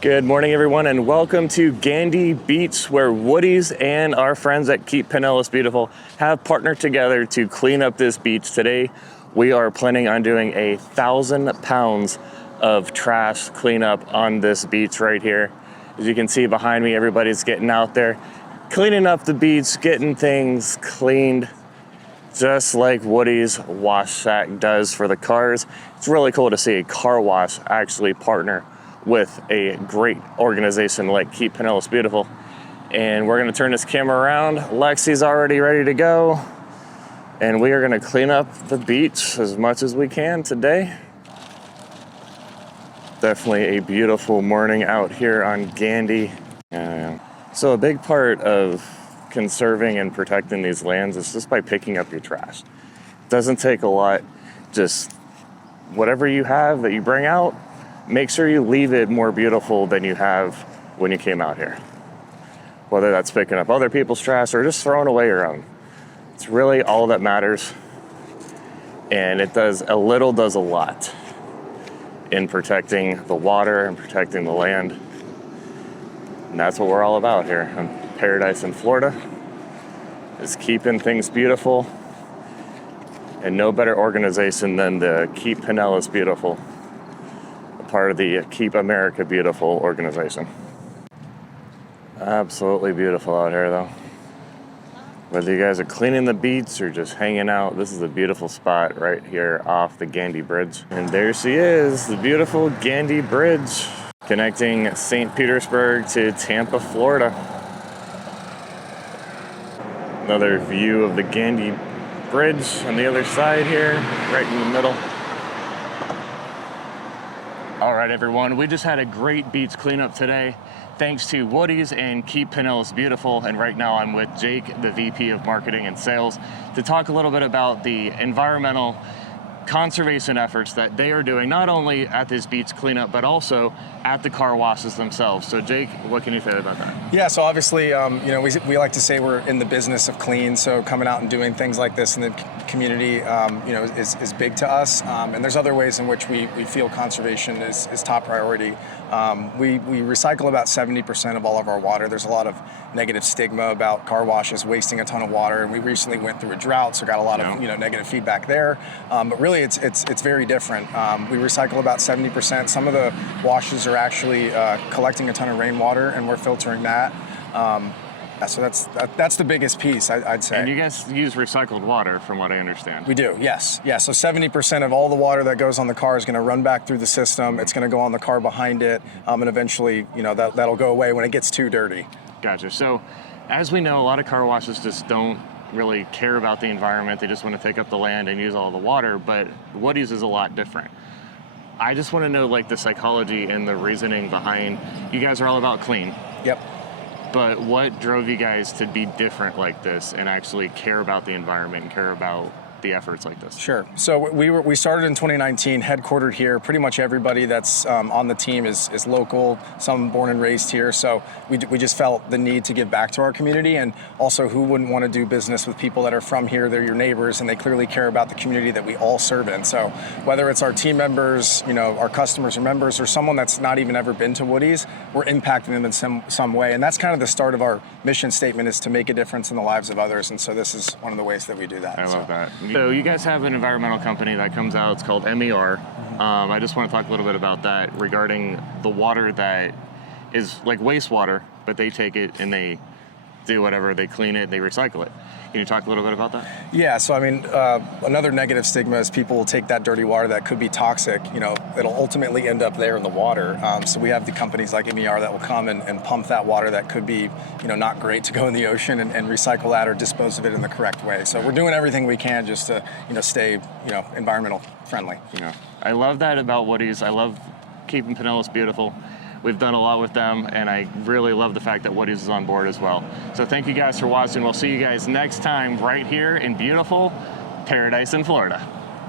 Good morning, everyone, and welcome to Gandy Beach, where Woodies and our friends at Keep Pinellas Beautiful have partnered together to clean up this beach. Today, we are planning on doing 1,000 pounds of trash cleanup on this beach right here. As you can see behind me, everybody's getting out there, cleaning up the beach, getting things cleaned, just like Woodie's wash shack does for the cars. It's really cool to see a car wash actually partner with a great organization like Keep Pinellas Beautiful. And we're gonna turn this camera around. Lexi's already ready to go. And we are gonna clean up the beach as much as we can today. Definitely a beautiful morning out here on Gandy. So a big part of conserving and protecting these lands is just by picking up your trash. It doesn't take a lot. Just whatever you have that you bring out, make sure you leave it more beautiful than you have when you came out here. Whether that's picking up other people's trash or just throwing away your own. It's really all that matters. And it does a little does a lot in protecting the water and protecting the land. And that's what we're all about here on Paradise in Florida, is keeping things beautiful. And no better organization than the Keep Pinellas Beautiful, part of the Keep America Beautiful organization. Absolutely beautiful out here though. Whether you guys are cleaning the beach or just hanging out, this is a beautiful spot right here off the Gandy Bridge. And there she is, the beautiful Gandy Bridge, connecting St. Petersburg to Tampa, Florida. Another view of the Gandy Bridge on the other side here, right in the middle. All right, everyone, we just had a great beach cleanup today, thanks to Woodies and Keep Pinellas Beautiful. And right now I'm with Jake, the VP of Marketing and Sales, to talk a little bit about the environmental conservation efforts that they are doing, not only at this beach cleanup, but also at the car washes themselves. So Jake, what can you say about that? Yeah, so obviously, we like to say we're in the business of clean, so coming out and doing things like this in the community, is big to us. And there's other ways in which we feel conservation is top priority. We recycle about 70% of all of our water. There's a lot of negative stigma about car washes wasting a ton of water, and we recently went through a drought, so got a lot of negative feedback there. But really, it's very different. We recycle about 70%. Some of the washes are actually collecting a ton of rainwater, and we're filtering that. So that's the biggest piece, I'd say. And you guys use recycled water, from what I understand. We do, yes. Yeah, so 70% of all the water that goes on the car is going to run back through the system. It's going to go on the car behind it, and eventually, that'll go away when it gets too dirty. Gotcha. So, as we know, a lot of car washes just don't really care about the environment. They just want to take up the land and use all the water, but Woodies is a lot different. I just want to know, the psychology and the reasoning behind, you guys are all about clean. Yep. But what drove you guys to be different like this and actually care about the environment and care about the efforts like this? Sure. So we started in 2019, headquartered here. Pretty much everybody that's on the team is local, some born and raised here. So we just felt the need to give back to our community, and also who wouldn't want to do business with people that are from here? They're your neighbors, and they clearly care about the community that we all serve in. So whether it's our team members, our customers or members, or someone that's not even ever been to Woodies, we're impacting them in some way. And that's kind of the start of our mission statement, is to make a difference in the lives of others. And so this is one of the ways that we do that. I love that. So you guys have an environmental company that comes out, it's called MER. I just want to talk a little bit about that regarding the water that is like wastewater, but they take it and they do whatever, they clean it, they recycle it. Can you talk a little bit about that? Yeah, so another negative stigma is people will take that dirty water that could be toxic, it'll ultimately end up there in the water. So we have the companies like MER that will come and pump that water that could be, not great to go in the ocean, and recycle that or dispose of it in the correct way. So we're doing everything we can just to, stay, environmental friendly. I love that about Woodies. I love keeping Pinellas beautiful. We've done a lot with them, and I really love the fact that Woodies is on board as well. So thank you guys for watching. We'll see you guys next time right here in beautiful Paradise in Florida.